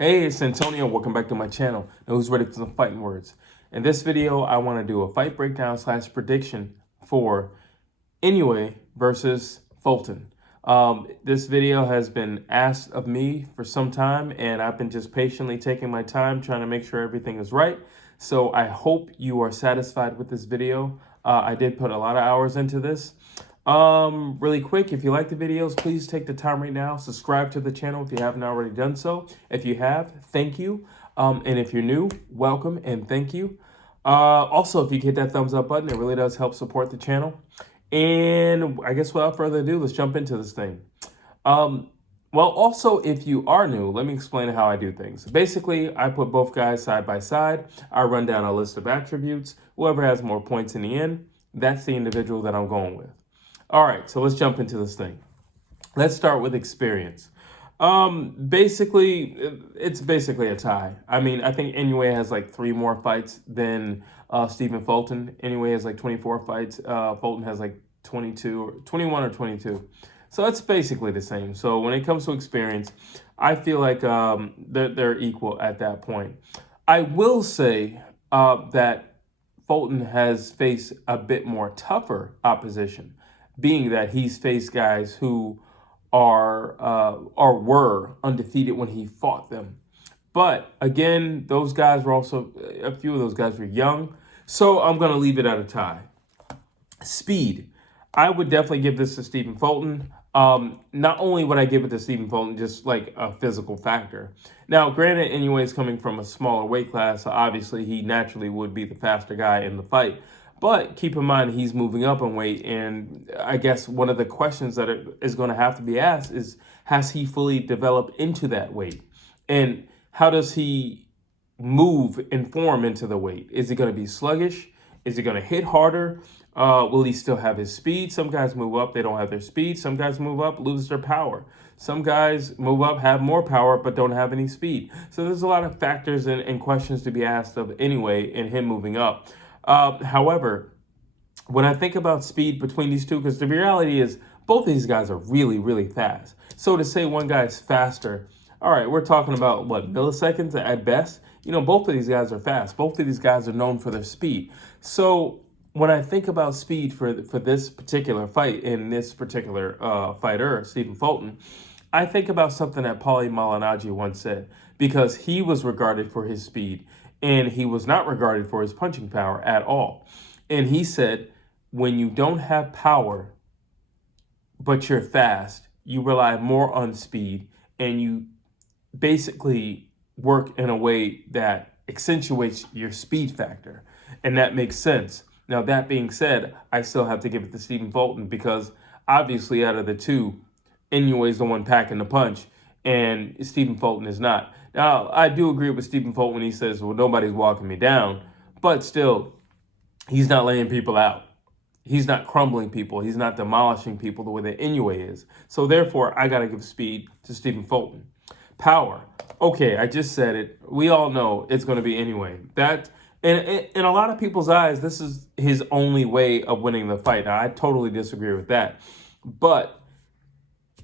Hey, it's Antonio. Welcome back to my channel. Now, who's ready for some fighting words? In this video, I want to do a fight breakdown / prediction for Inoue versus Fulton. This video has been asked of me for some time, and I've been just patiently taking my time trying to make sure everything is right. So I hope you are satisfied with this video. I did put a lot of hours into this. Really quick, if you like the videos, please take the time right now, subscribe to the channel if you haven't already done so. If you have, thank you. And if you're new, welcome and thank you. Also, if you hit that thumbs up button, it really does help support the channel. And I guess without further ado, let's jump into this thing. Well, also, if you are new, let me explain how I do things. Basically, I put both guys side by side. I run down a list of attributes. Whoever has more points in the end, that's the individual that I'm going with. All right, so let's jump into this thing. Let's start with experience. Basically, it's basically a tie. I mean, I think Inoue has like 3 more fights than Stephen Fulton. Inoue has like 24 fights. Fulton has like 22 or 21 or 22. So it's basically the same. So when it comes to experience, I feel like they're equal at that point. I will say that Fulton has faced a bit more tougher opposition, being that he's faced guys who are or were undefeated when he fought them. But again, those guys were also, a few of those guys were young. So I'm going to leave it at a tie. Speed. I would definitely give this to Stephen Fulton. Not only would I give it to Stephen Fulton, just like a physical factor. Now, granted, Inoue is coming from a smaller weight class, so obviously he naturally would be the faster guy in the fight. But keep in mind, he's moving up in weight, and I guess one of the questions that is going to have to be asked is, has he fully developed into that weight? And how does he move and form into the weight? Is he going to be sluggish? Is he going to hit harder? Will he still have his speed? Some guys move up, they don't have their speed. Some guys move up, lose their power. Some guys move up, have more power, but don't have any speed. So there's a lot of factors and questions to be asked of Inoue in him moving up. However, when I think about speed between these two, because the reality is both of these guys are really, really fast. So to say one guy is faster, all right, we're talking about what, milliseconds at best? You know, both of these guys are fast. Both of these guys are known for their speed. So when I think about speed for this particular fight in this particular fighter, Stephen Fulton, I think about something that Paulie Malignaggi once said, because he was regarded for his speed and he was not regarded for his punching power at all. And he said, when you don't have power, but you're fast, you rely more on speed and you basically work in a way that accentuates your speed factor. And that makes sense. Now, that being said, I still have to give it to Stephen Fulton because obviously out of the two, Inoue is the one packing the punch and Stephen Fulton is not. Now, I do agree with Stephen Fulton when he says, well, nobody's walking me down, but still, he's not laying people out. He's not crumbling people. He's not demolishing people the way that Inoue is. So therefore, I got to give speed to Stephen Fulton. Power. Okay, I just said it. We all know it's going to be Inoue. That, in a lot of people's eyes, this is his only way of winning the fight. Now, I totally disagree with that. But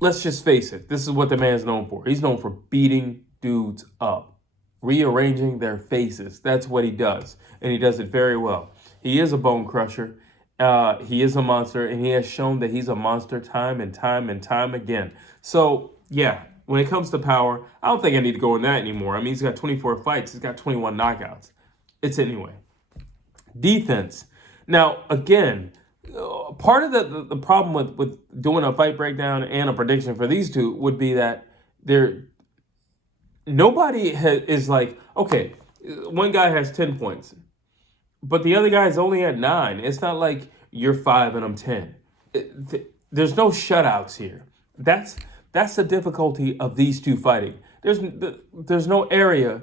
let's just face it. This is what the man's known for. He's known for beating dudes up, rearranging their faces. That's what he does, and he does it very well. He is a bone crusher. He is a monster, and he has shown that he's a monster time and time and time again. So, yeah, when it comes to power, I don't think I need to go in that anymore. I mean, he's got 24 fights. He's got 21 knockouts. It's Inoue. Defense. Now, again, part of the problem with doing a fight breakdown and a prediction for these two would be that nobody is like, okay, one guy has 10 points, but the other guy's only at 9. It's not like you're 5 and I'm 10. There's no shutouts here. That's the difficulty of these two fighting. There's no area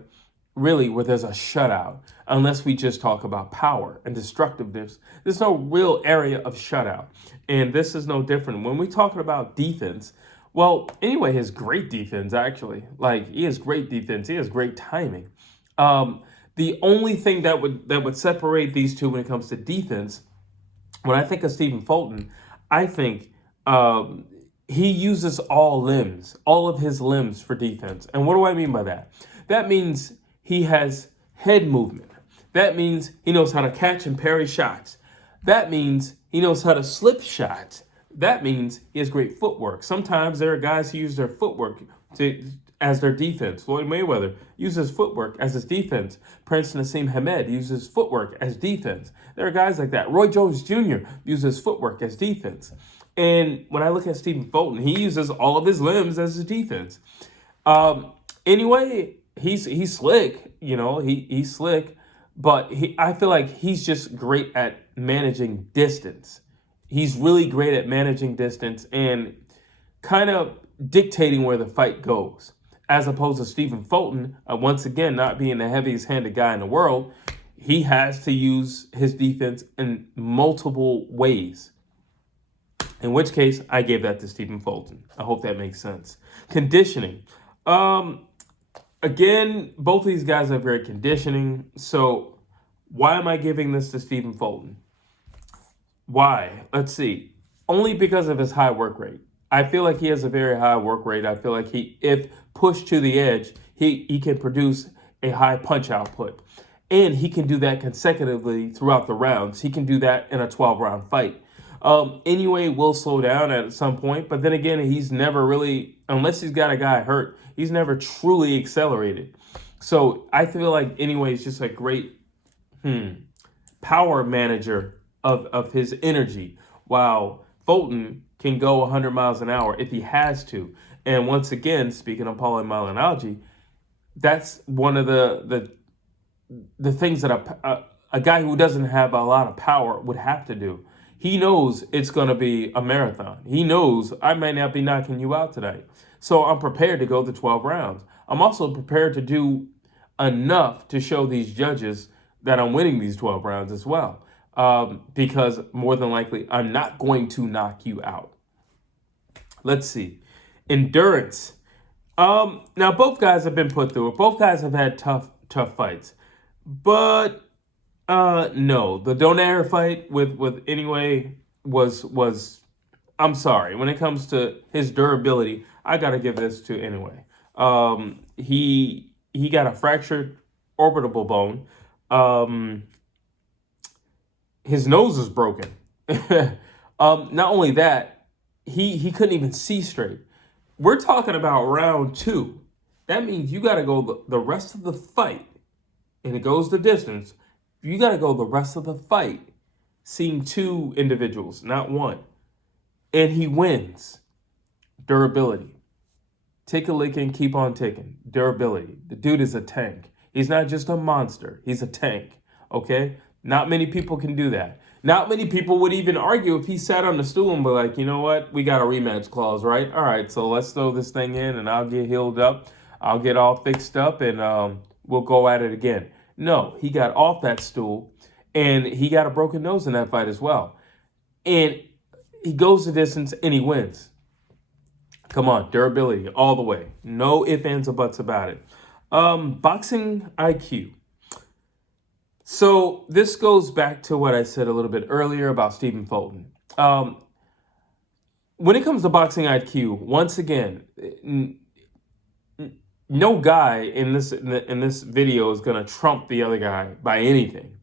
really where there's a shutout unless we just talk about power and destructiveness. There's no real area of shutout. And this is no different. When we're talking about defense, well, Inoue has great defense, actually. Like, he has great defense. He has great timing. The only thing that would separate these two when it comes to defense, when I think of Stephen Fulton, I think he uses all of his limbs for defense. And what do I mean by that? That means he has head movement. That means he knows how to catch and parry shots. That means he knows how to slip shots. That means he has great footwork. Sometimes there are guys who use their footwork as their defense. Floyd Mayweather uses footwork as his defense. Prince Nassim Hamed uses footwork as defense. There are guys like that. Roy Jones Jr. uses footwork as defense. And when I look at Stephen Fulton, he uses all of his limbs as his defense. Anyway, he's slick, he's slick, but I feel like he's just great at managing distance. He's really great at managing distance and kind of dictating where the fight goes. As opposed to Stephen Fulton, once again, not being the heaviest handed guy in the world, he has to use his defense in multiple ways. In which case, I gave that to Stephen Fulton. I hope that makes sense. Conditioning. Again, both of these guys have great conditioning. So why am I giving this to Stephen Fulton? Why? Let's see. Only because of his high work rate. I feel like he has a very high work rate. I feel like if pushed to the edge, he can produce a high punch output. And he can do that consecutively throughout the rounds. He can do that in a 12-round fight. Inoue will slow down at some point, but then again, he's never really, unless he's got a guy hurt, he's never truly accelerated. So I feel like Inoue is just a great power manager of his energy, while Fulton can go 100 miles an hour if he has to. And once again, speaking of polymyalgiology, that's one of the things that a guy who doesn't have a lot of power would have to do. He knows it's going to be a marathon. He knows I might not be knocking you out tonight. So I'm prepared to go the 12 rounds. I'm also prepared to do enough to show these judges that I'm winning these 12 rounds as well. Because more than likely, I'm not going to knock you out. Let's see. Endurance. Now, both guys have been put through it. Both guys have had tough fights. But no, the Donaire fight with Inoue was I'm sorry. When it comes to his durability, I got to give this to Inoue. He got a fractured orbital bone. His nose is broken. Not only that, he couldn't even see straight. We're talking about round 2. That means you got to go the rest of the fight, and it goes the distance. You got to go the rest of the fight seeing 2 individuals, not 1. And he wins. Durability. Take a licking, keep on ticking. Durability. The dude is a tank. He's not just a monster. He's a tank. Okay? Not many people can do that. Not many people would even argue if he sat on the stool and be like, you know what? We got a rematch clause, right? All right, so let's throw this thing in and I'll get healed up. I'll get all fixed up and we'll go at it again. No, he got off that stool and he got a broken nose in that fight as well. And he goes the distance and he wins. Come on, durability all the way. No ifs, ands, or buts about it. Boxing IQ. So this goes back to what I said a little bit earlier about Stephen Fulton. When it comes to boxing IQ, once again, no guy in this video is going to trump the other guy by anything.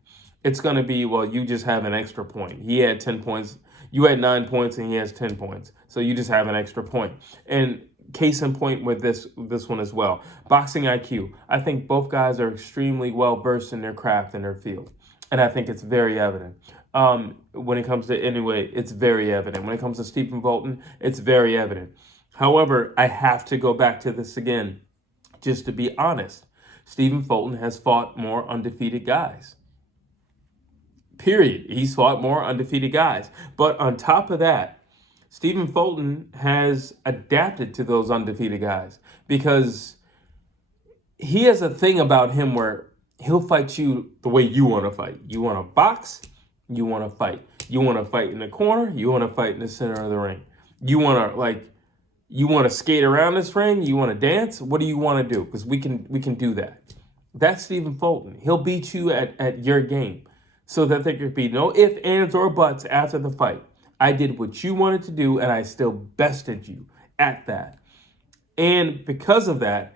It's going to be, well, you just have an extra point. He had 10 points. You had 9 points and he has 10 points. So you just have an extra point. And case in point with this one as well. Boxing IQ. I think both guys are extremely well versed in their craft and their field. And I think it's very evident. When it comes to Inoue, it's very evident. When it comes to Stephen Fulton, it's very evident. However, I have to go back to this again. Just to be honest, Stephen Fulton has fought more undefeated guys. Period. He's fought more undefeated guys. But on top of that, Stephen Fulton has adapted to those undefeated guys because he has a thing about him where he'll fight you the way you want to fight. You want to box, you want to fight. You want to fight in the corner, you want to fight in the center of the ring. You want to skate around this ring, you want to dance. What do you want to do? Because we can do that. That's Stephen Fulton. He'll beat you at your game so that there could be no ifs, ands, or buts after the fight. I did what you wanted to do, and I still bested you at that. And because of that,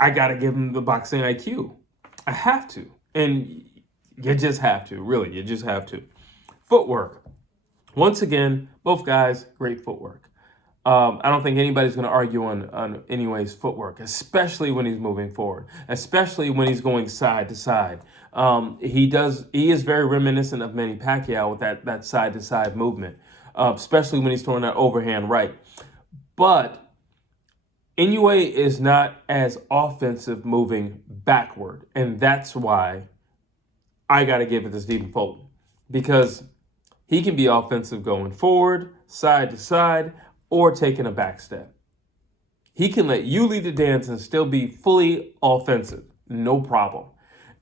I got to give him the boxing IQ. I have to. And you just have to, really. You just have to. Footwork. Once again, both guys, great footwork. I don't think anybody's going to argue on Inoue's footwork, especially when he's moving forward, especially when he's going side to side. He is very reminiscent of Manny Pacquiao with that side to side movement, especially when he's throwing that overhand right. But Inoue is not as offensive moving backward, and that's why I got to give it to Stephen Fulton, because he can be offensive going forward, side to side, or taking a back step. He can let you lead the dance and still be fully offensive, no problem.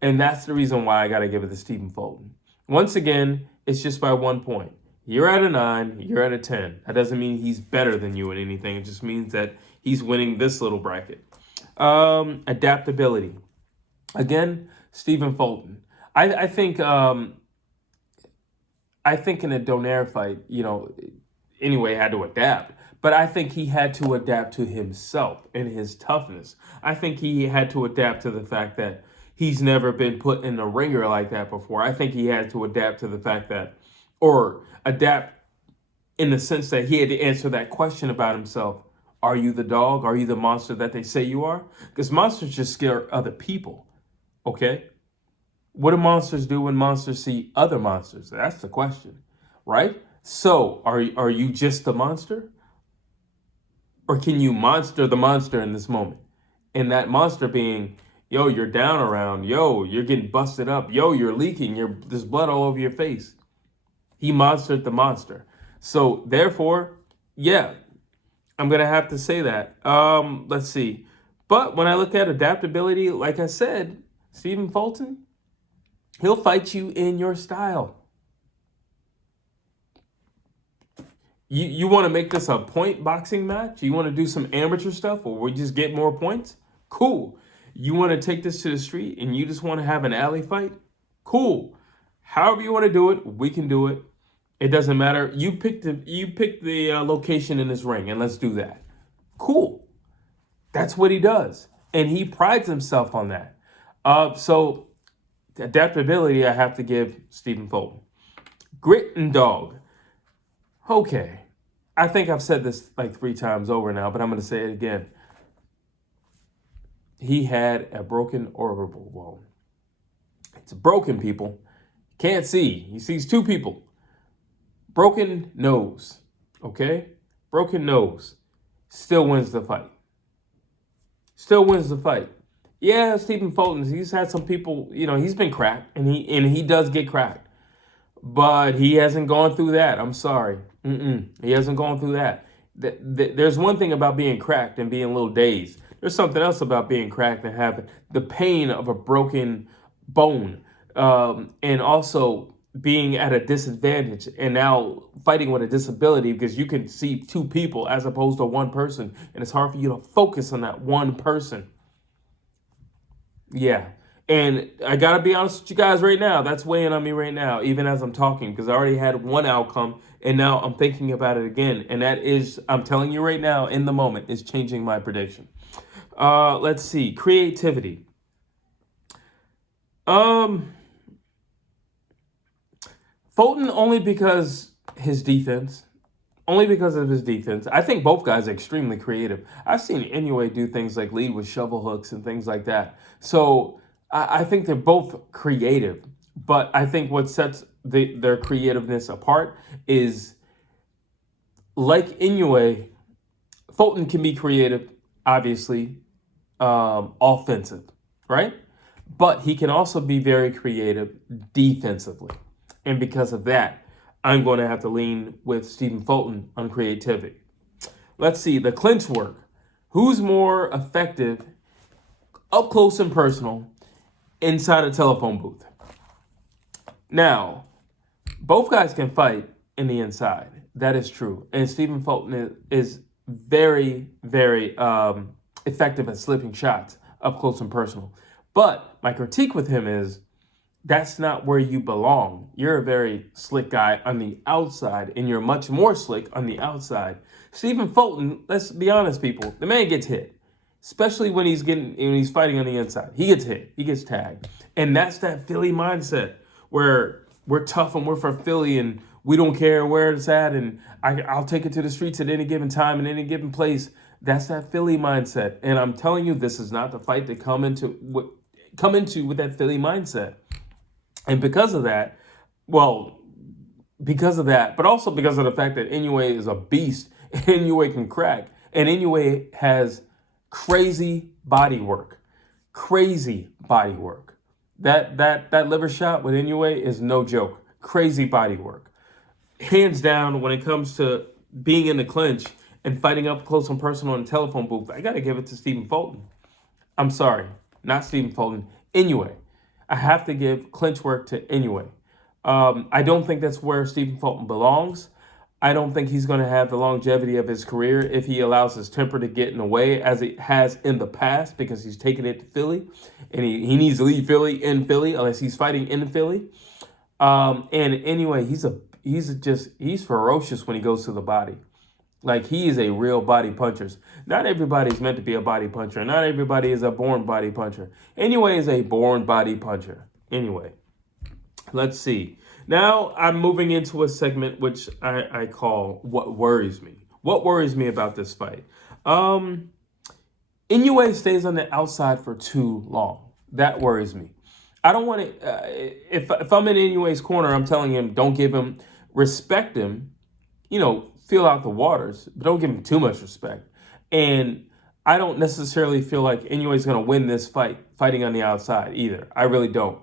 And that's the reason why I got to give it to Stephen Fulton. Once again, it's just by 1 point. You're at a 9, you're at a 10. That doesn't mean he's better than you in anything. It just means that he's winning this little bracket. Adaptability. Again, Stephen Fulton. I think in a Donaire fight, Inoue had to adapt. But I think he had to adapt to himself and his toughness. I think he had to adapt to the fact that he's never been put in a ringer like that before. I think he had to adapt to the fact that, or adapt in the sense that he had to answer that question about himself. Are you the dog? Are you the monster that they say you are? Because monsters just scare other people, okay? What do monsters do when monsters see other monsters? That's the question, right? So, are you just the monster? Or can you monster the monster in this moment? And that monster being, yo, you're down around. Yo, you're getting busted up. Yo, you're leaking. There's blood all over your face. He monstered the monster. So, therefore, yeah, I'm going to have to say that. Let's see. But when I look at adaptability, like I said, Stephen Fulton, he'll fight you in your style. You want to make this a point boxing match? You want to do some amateur stuff or we just get more points? Cool. You want to take this to the street and you just want to have an alley fight? Cool. However you want to do it, we can do it. It doesn't matter. You pick the location in this ring and let's do that. Cool. That's what he does. And he prides himself on that. So adaptability, I have to give Stephen Fulton. Grit and dog. Okay. I think I've said this like 3 times over now, but I'm going to say it again. He had a broken orbital bone. It's broken, people. Can't see. He sees 2 people. Broken nose. Okay? Broken nose. Still wins the fight. Still wins the fight. Yeah, Stephen Fulton, he's had some people, he's been cracked, and he does get cracked. But he hasn't gone through that. I'm sorry. He hasn't gone through that. There's one thing about being cracked and being a little dazed. There's something else about being cracked and having the pain of a broken bone. And also being at a disadvantage and now fighting with a disability because you can see 2 people as opposed to 1 person. And it's hard for you to focus on that 1 person. Yeah. And I got to be honest with you guys right now. That's weighing on me right now, even as I'm talking, because I already had 1 outcome and now I'm thinking about it again. And that is, I'm telling you right now, in the moment, is changing my prediction. Let's see. Creativity. Fulton only because his defense. Only because of his defense. I think both guys are extremely creative. I've seen Inoue do things like lead with shovel hooks and things like that. So I think they're both creative. But I think what sets their creativeness apart is, like Inoue, Fulton can be creative, obviously, offensive, right? But he can also be very creative defensively. And because of that, I'm going to have to lean with Stephen Fulton on creativity. Let's see, the clinch work. Who's more effective up close and personal inside a telephone booth? Now, both guys can fight in the inside. That is true. And Stephen Fulton is very, very effective at slipping shots up close and personal. But my critique with him is that's not where you belong. You're a very slick guy on the outside, and you're much more slick on the outside. Stephen Fulton, let's be honest, people, the man gets hit, especially when he's fighting on the inside. He gets hit, he gets tagged, and that's that Philly mindset where we're tough and we're from Philly and we don't care where it's at, and I'll take it to the streets at any given time in any given place. That's that Philly mindset, and I'm telling you, this is not the fight to come into with that Philly mindset. And because of that, but also because of the fact that Inoue is a beast, Inoue can crack, and Inoue has crazy body work. That liver shot with Inoue is no joke. Crazy body work. Hands down, when it comes to being in the clinch and fighting up close and personal in the telephone booth, I got to give it to Stephen Fulton. I'm sorry, not Stephen Fulton, Inoue. I have to give clinch work to Inoue. I don't think that's where Stephen Fulton belongs. I don't think he's going to have the longevity of his career if he allows his temper to get in the way as it has in the past, because he's taken it to Philly, and he needs to leave Philly in Philly unless he's fighting in Philly. And anyway, he's ferocious when he goes to the body. Like, he is a real body puncher. Not everybody's meant to be a body puncher. Not everybody is a born body puncher. Inoue is a born body puncher. Anyway, let's see. Now I'm moving into a segment which I call What Worries Me. What worries me about this fight? Inoue stays on the outside for too long. That worries me. I don't want to, if I'm in Inoue's corner, I'm telling him, don't give him, respect him, feel out the waters, but don't give him too much respect. And I don't necessarily feel like Inoue is going to win this fight fighting on the outside either. I really don't.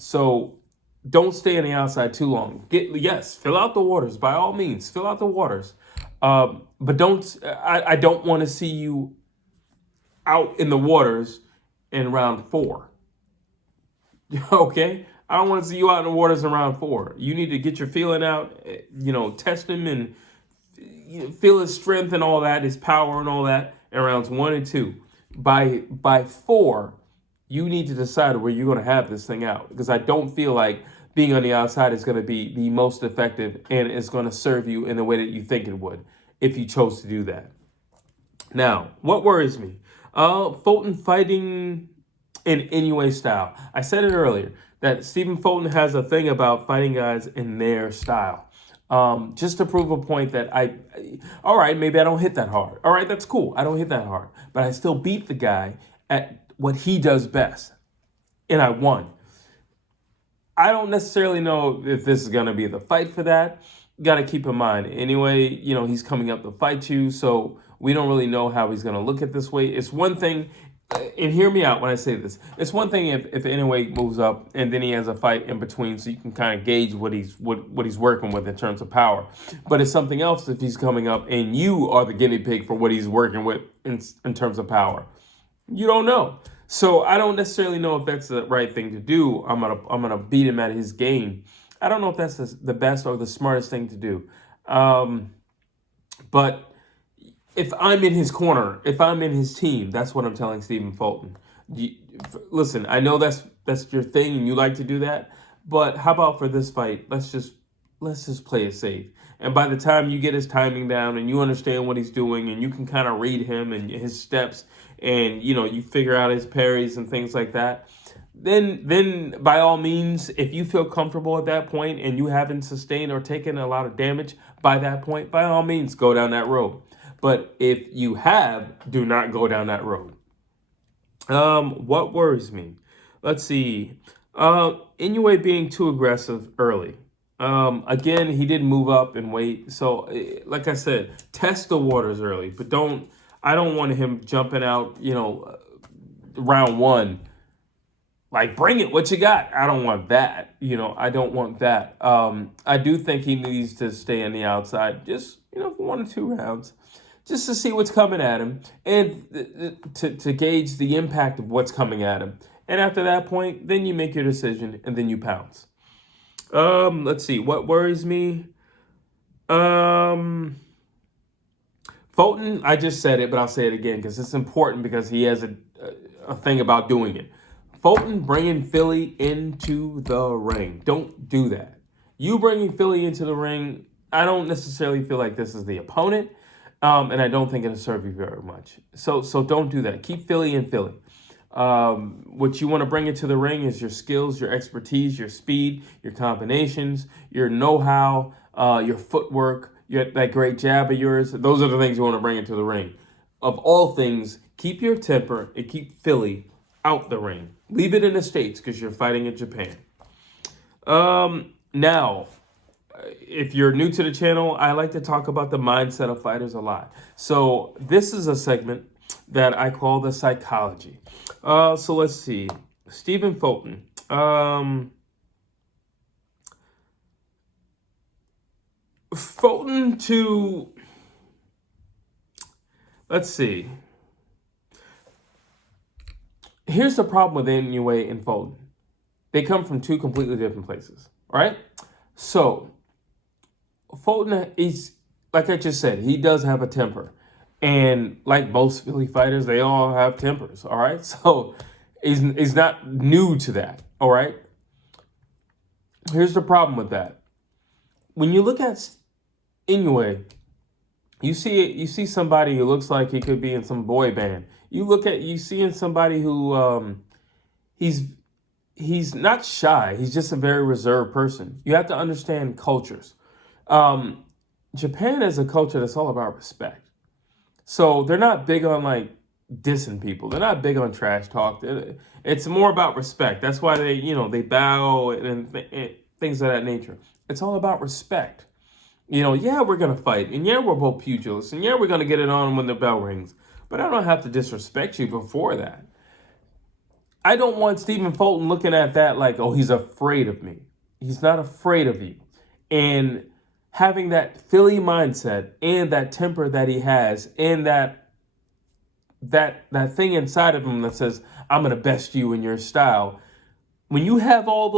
So don't stay on the outside too long. Fill out the waters by all means. Fill out the waters, but don't. I don't want to see you out in the waters in round 4. Okay. I don't want to see you out in the waters in round 4. You need to get your feeling out, test him and feel his strength and all that, his power and all that in rounds 1 and 2. By 4, you need to decide where you're going to have this thing out, because I don't feel like being on the outside is going to be the most effective and it's going to serve you in the way that you think it would if you chose to do that. Now, what worries me? Fulton fighting in Inoue style. I said it earlier that Stephen Fulton has a thing about fighting guys in their style. Just to prove a point that all right, maybe I don't hit that hard. All right, that's cool. I don't hit that hard, but I still beat the guy at what he does best, and I won. I don't necessarily know if this is going to be the fight for that. Got to keep in mind, Inoue, he's coming up to fight you, so we don't really know how he's going to look at this weight. It's one thing, and hear me out when I say this. It's one thing if Inoue moves up and then he has a fight in between, so you can kind of gauge what he's working with in terms of power. But it's something else if he's coming up and you are the guinea pig for what he's working with in terms of power. You don't know. So I don't necessarily know if that's the right thing to do. I'm gonna beat him at his game. I don't know if that's the best or the smartest thing to do. But if I'm in his corner, if I'm in his team, that's what I'm telling Stephen Fulton. Listen, I know that's your thing and you like to do that, but how about for this fight, let's just play it safe. And by the time you get his timing down and you understand what he's doing and you can kind of read him and his steps and, you figure out his parries and things like that, then by all means, if you feel comfortable at that point and you haven't sustained or taken a lot of damage by that point, by all means, go down that road. But if you have, do not go down that road. What worries me? Let's see. Inoue being too aggressive early. Again, he didn't move up in weight. So, like I said, test the waters early. But I don't want him jumping out, round 1. Like, bring it, what you got? I don't want that. I don't want that. I do think he needs to stay on the outside, just, for 1 or 2 rounds, just to see what's coming at him and to gauge the impact of what's coming at him. And after that point, then you make your decision and then you pounce. Let's see, what worries me? Fulton, I just said it, but I'll say it again because it's important because he has a thing about doing it. Fulton bringing Philly into the ring. Don't do that. You bringing Philly into the ring, I don't necessarily feel like this is the opponent, and I don't think it'll serve you very much. So don't do that. Keep Philly in Philly. What you want to bring into the ring is your skills, your expertise, your speed, your combinations, your know-how, your footwork, that great jab of yours. Those are the things you want to bring into the ring. Of all things, keep your temper and keep Philly out the ring. Leave it in the States because you're fighting in Japan. Now, if you're new to the channel, I like to talk about the mindset of fighters a lot. So this is a segment that I call the psychology. So let's see. Stephen Fulton. Fulton to, let's see. Here's the problem with Inoue and Fulton. They come from two completely different places, right? So Fulton is, like I just said, he does have a temper. And like most Philly fighters, they all have tempers, all right? So he's not new to that, all right? Here's the problem with that. When you look at Inoue, you see somebody who looks like he could be in some boy band. You see in somebody who he's not shy. He's just a very reserved person. You have to understand cultures. Japan is a culture that's all about respect. So they're not big on like dissing people. They're not big on trash talk. It's more about respect. That's why they bow and things of that nature. It's all about respect. Yeah, we're going to fight. And yeah, we're both pugilists. And yeah, we're going to get it on when the bell rings. But I don't have to disrespect you before that. I don't want Stephen Fulton looking at that like, oh, he's afraid of me. He's not afraid of you. And having that Philly mindset and that temper that he has and that thing inside of him that says, I'm going to best you in your style. When you have all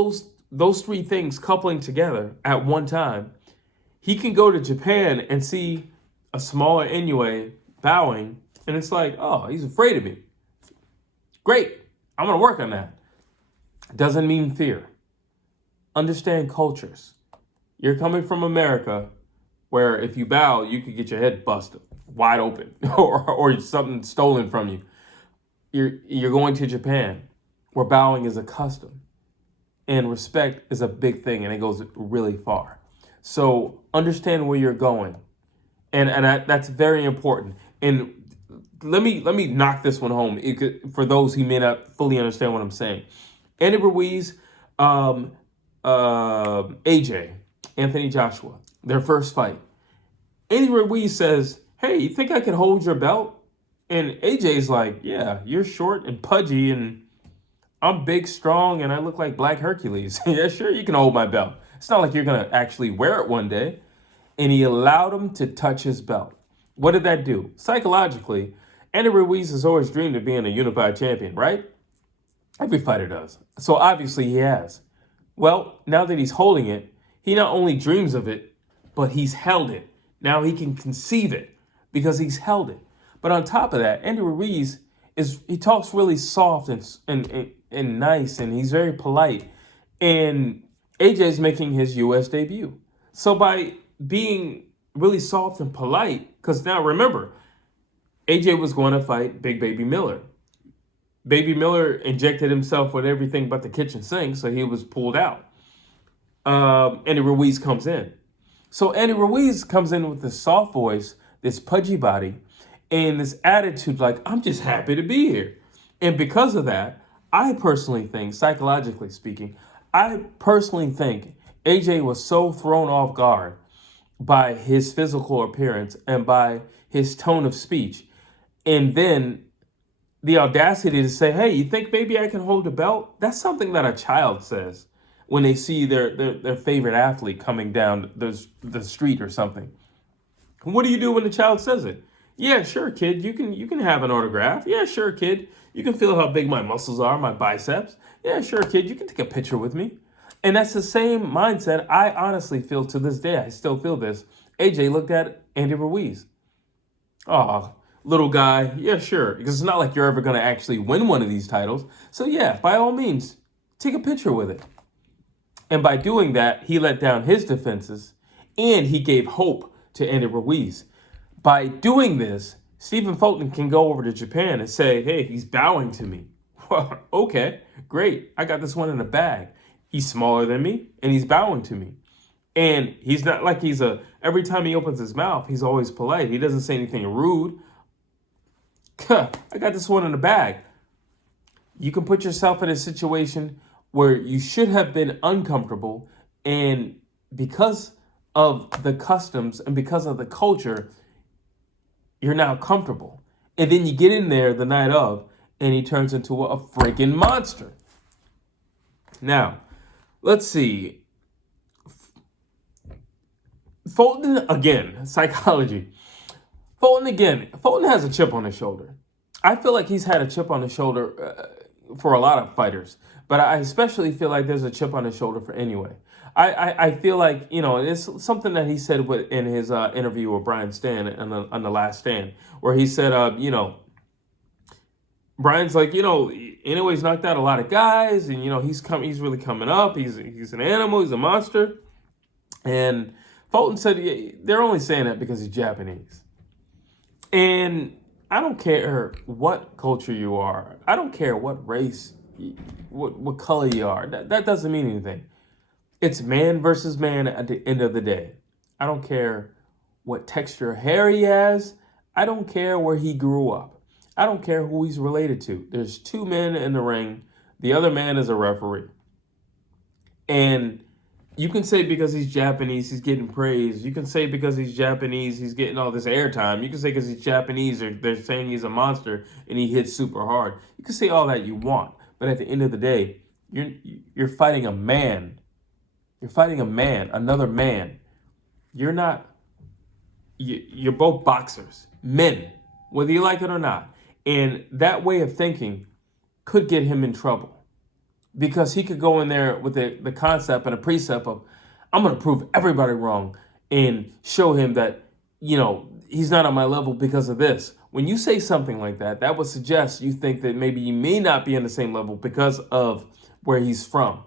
those three things coupling together at one time, he can go to Japan and see a smaller Inoue bowing, and it's like, oh, he's afraid of me. Great. I'm going to work on that. Doesn't mean fear. Understand cultures. You're coming from America, where if you bow, you could get your head busted wide open or something stolen from you. You're going to Japan, where bowing is a custom. And respect is a big thing, and it goes really far. So understand where you're going. And that's very important. And let me knock this one home for those who may not fully understand what I'm saying. Andy Ruiz, AJ, Anthony Joshua, their first fight. Andy Ruiz says, hey, you think I can hold your belt? And AJ's like, yeah, you're short and pudgy and I'm big, strong, and I look like Black Hercules. Yeah, sure, you can hold my belt. It's not like you're going to actually wear it one day. And he allowed him to touch his belt. What did that do? Psychologically, Andy Ruiz has always dreamed of being a unified champion, right? Every fighter does. So obviously he has. Well, now that he's holding it, he not only dreams of it, but he's held it. Now he can conceive it because he's held it. But on top of that, Andy Ruiz he talks really soft and nice, and he's very polite. And AJ's making his U.S. debut. So by being really soft and polite, because now remember, AJ was going to fight Big Baby Miller. Baby Miller injected himself with everything but the kitchen sink, so he was pulled out. Andy Ruiz comes in. So Andy Ruiz comes in with this soft voice, this pudgy body, and this attitude like, I'm just happy to be here. And because of that, I personally think, psychologically speaking, AJ was so thrown off guard by his physical appearance and by his tone of speech. And then the audacity to say, hey, you think maybe I can hold a belt? That's something that a child says when they see their favorite athlete coming down the street or something. What do you do when the child says it? Yeah, sure, kid, you can have an autograph. Yeah, sure, kid, you can feel how big my muscles are, my biceps. Yeah, sure, kid, you can take a picture with me. And that's the same mindset I honestly feel to this day. I still feel this. AJ looked at Andy Ruiz. Oh, little guy, yeah, sure. Because it's not like you're ever going to actually win one of these titles. So yeah, by all means, take a picture with it. And by doing that, he let down his defenses and he gave hope to Andy Ruiz. By doing this, Stephen Fulton can go over to Japan and say, hey, he's bowing to me. Okay, great. I got this one in the bag. He's smaller than me and he's bowing to me. And he's not like every time he opens his mouth, he's always polite. He doesn't say anything rude. I got this one in the bag. You can put yourself in a situation where you should have been uncomfortable, and because of the customs and because of the culture, you're now comfortable. And then you get in there the night of, and he turns into a freaking monster. Now, let's see. Fulton, again, psychology. Fulton has a chip on his shoulder. I feel like he's had a chip on his shoulder for a lot of fighters, but I especially feel like there's a chip on his shoulder for Inoue. I feel like, it's something that he said in his interview with Brian Stann on the Last Stand, where he said, Brian's like, Inoue's knocked out a lot of guys, and, he's really coming up. He's an animal. He's a monster. And Fulton said, yeah, they're only saying that because he's Japanese. And I don't care what culture you are. I don't care what race, what color you are. That doesn't mean anything. It's man versus man at the end of the day. I don't care what texture of hair he has. I don't care where he grew up. I don't care who he's related to. There's two men in the ring. The other man is a referee. And you can say because he's Japanese, he's getting praise. You can say because he's Japanese, he's getting all this airtime. You can say because he's Japanese, they're saying he's a monster and he hits super hard. You can say all that you want. But at the end of the day, you're fighting a man. You're fighting a man, another man. You're both boxers, men, whether you like it or not. And that way of thinking could get him in trouble. Because he could go in there with the concept and a precept of, I'm going to prove everybody wrong and show him that, he's not on my level because of this. When you say something like that, that would suggest you think that maybe you may not be on the same level because of where he's from.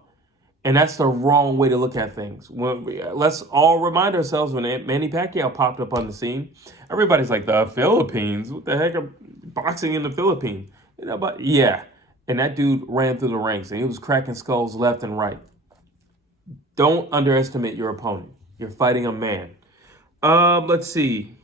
And that's the wrong way to look at things. Let's all remind ourselves when Manny Pacquiao popped up on the scene, everybody's like, the Philippines? What the heck are boxing in the Philippines? But yeah. And that dude ran through the ranks and he was cracking skulls left and right. Don't underestimate your opponent. You're fighting a man. Let's see.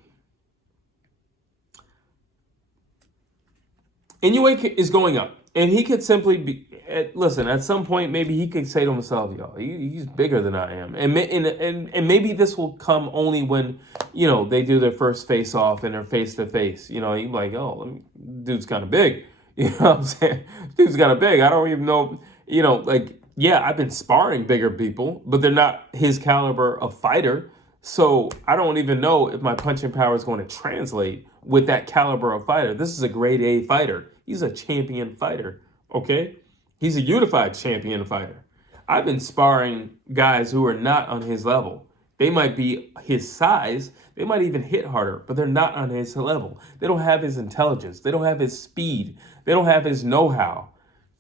Inoue is going up. And he could simply be, listen, at some point, maybe he could say to himself, yo, he's bigger than I am. And maybe this will come only when, they do their first face-off and they're face-to-face. He's like, oh, dude's kind of big. You know what I'm saying? Dude's kind of big. I don't even know, yeah, I've been sparring bigger people, but they're not his caliber of fighter. So I don't even know if my punching power is going to translate with that caliber of fighter. This is a grade A fighter. He's a champion fighter, okay? He's a unified champion fighter. I've been sparring guys who are not on his level. They might be his size. They might even hit harder, but they're not on his level. They don't have his intelligence. They don't have his speed. They don't have his know-how.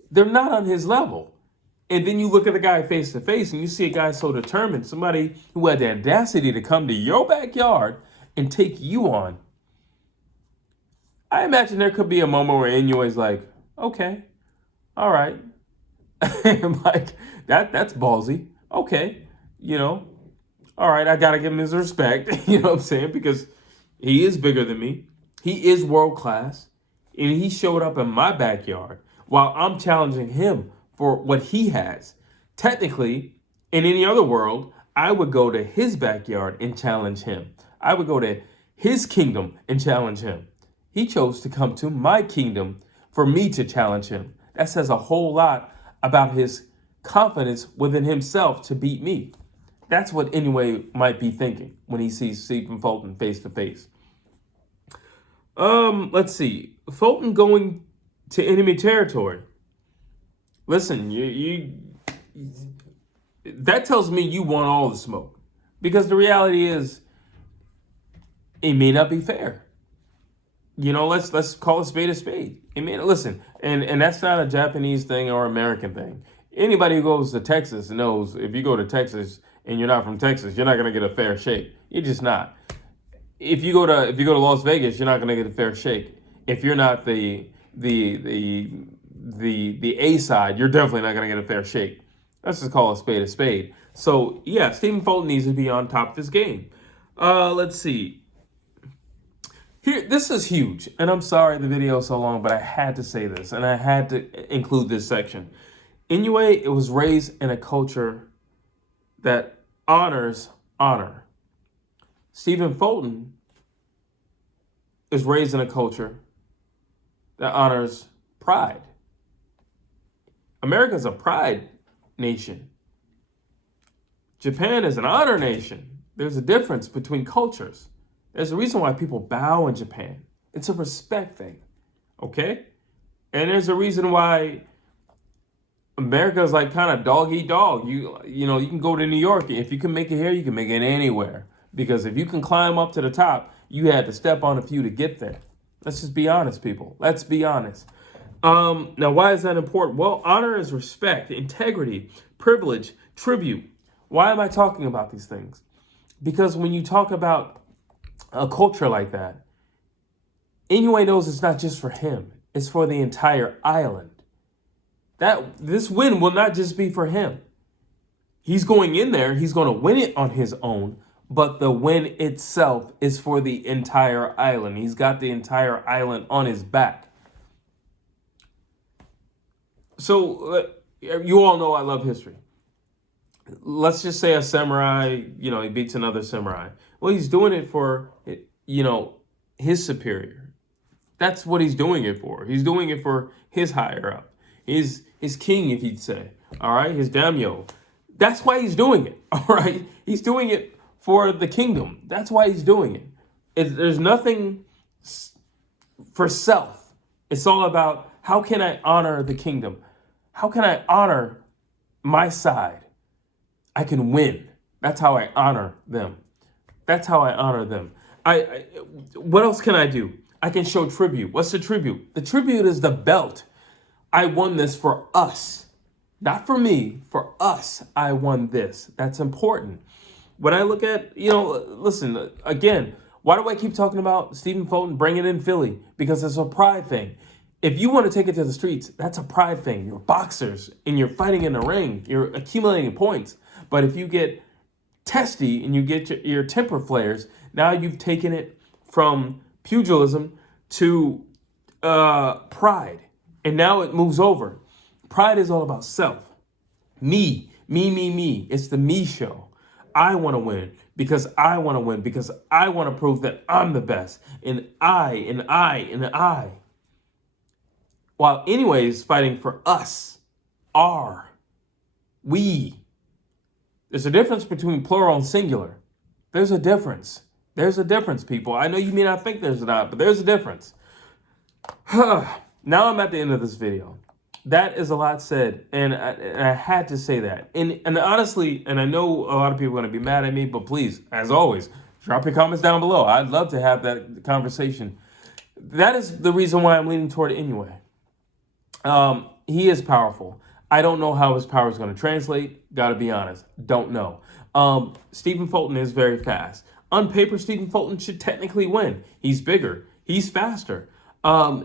They're not on his level. And then you look at the guy face to face and you see a guy so determined, somebody who had the audacity to come to your backyard and take you on. I imagine there could be a moment where Inoue's like, okay, all right. Like, that's ballsy. Okay, all right, I got to give him his respect, you know what I'm saying? Because he is bigger than me. He is world class. And he showed up in my backyard while I'm challenging him for what he has. Technically, in any other world, I would go to his backyard and challenge him. I would go to his kingdom and challenge him. He chose to come to my kingdom for me to challenge him. That says a whole lot about his confidence within himself to beat me. That's what Inoue might be thinking when he sees Stephen Fulton face to face. Let's see. Fulton going to enemy territory. Listen, that tells me you want all the smoke. Because the reality is, it may not be fair. let's call a spade a spade. I mean, listen, and that's not a Japanese thing or American thing. Anybody who goes to Texas knows if you go to Texas and you're not from Texas, you're not gonna get a fair shake. You're just not. If you go to Las Vegas, you're not gonna get a fair shake. If you're not the A side, you're definitely not gonna get a fair shake. Let's just call a spade a spade. So yeah, Stephen Fulton needs to be on top of his game. Let's see. Here, this is huge, and I'm sorry the video is so long, but I had to say this, and I had to include this section. Inoue, it was raised in a culture that honors honor. Stephen Fulton is raised in a culture that honors pride. America's a pride nation. Japan is an honor nation. There's a difference between cultures. There's a reason why people bow in Japan. It's a respect thing, okay? And there's a reason why America is like kind of dog eat dog. You can go to New York. If you can make it here, you can make it anywhere. Because if you can climb up to the top, you had to step on a few to get there. Let's just be honest, people. Let's be honest. Now, why is that important? Well, honor is respect, integrity, privilege, tribute. Why am I talking about these things? Because when you talk about a culture like that, Inoue knows it's not just for him. It's for the entire island. This win will not just be for him. He's going in there. He's going to win it on his own. But the win itself is for the entire island. He's got the entire island on his back. So you all know I love history. Let's just say a samurai, he beats another samurai. Well, he's doing it for, his superior. That's what he's doing it for. He's doing it for his higher up. His king, if you'd say. All right, his daimyo. That's why he's doing it. All right, he's doing it for the kingdom. That's why he's doing it. There's nothing for self. It's all about how can I honor the kingdom? How can I honor my side? I can win. That's how I honor them. That's how I honor them. What else can I do? I can show tribute. What's the tribute? The tribute is the belt. I won this for us. Not for me, for us. I won this. That's important. When I look at, listen, again, why do I keep talking about Stephen Fulton bringing in Philly? Because it's a pride thing. If you want to take it to the streets, that's a pride thing. You're boxers and you're fighting in the ring. You're accumulating points. But if you get testy and you get your temper flares, now you've taken it from pugilism to pride. And now it moves over. Pride is all about self. Me. It's the me show. I want to win because I want to win because I want to prove that I'm the best. And I. While Inoue is fighting for us, we. There's a difference between plural and singular. There's a difference. There's a difference, people. I know you may not think there's not, but there's a difference. Now I'm at the end of this video. That is a lot said, and I had to say that. And honestly, and I know a lot of people are going to be mad at me, but please, as always, drop your comments down below. I'd love to have that conversation. That is the reason why I'm leaning toward Inoue. He is powerful. I don't know how his power is going to translate. Got to be honest. Don't know. Stephen Fulton is very fast. On paper, Stephen Fulton should technically win. He's bigger. He's faster. I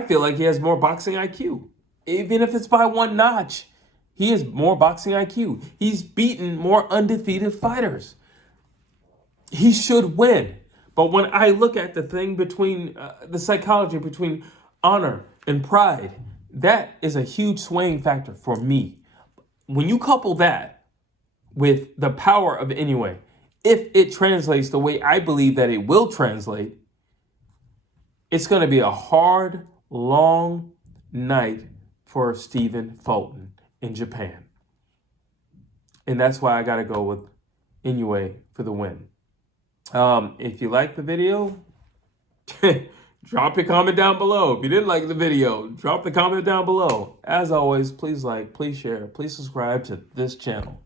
feel like he has more boxing IQ. Even if it's by one notch, he has more boxing IQ. He's beaten more undefeated fighters. He should win. But when I look at the thing between the psychology between honor and pride, that is a huge swaying factor for me. When you couple that with the power of Inoue, if it translates the way I believe that it will translate, it's going to be a hard, long night for Stephen Fulton in Japan. And that's why I got to go with Inoue for the win. If you like the video, drop your comment down below. If you didn't like the video, drop the comment down below. As always, please like, please share, please subscribe to this channel.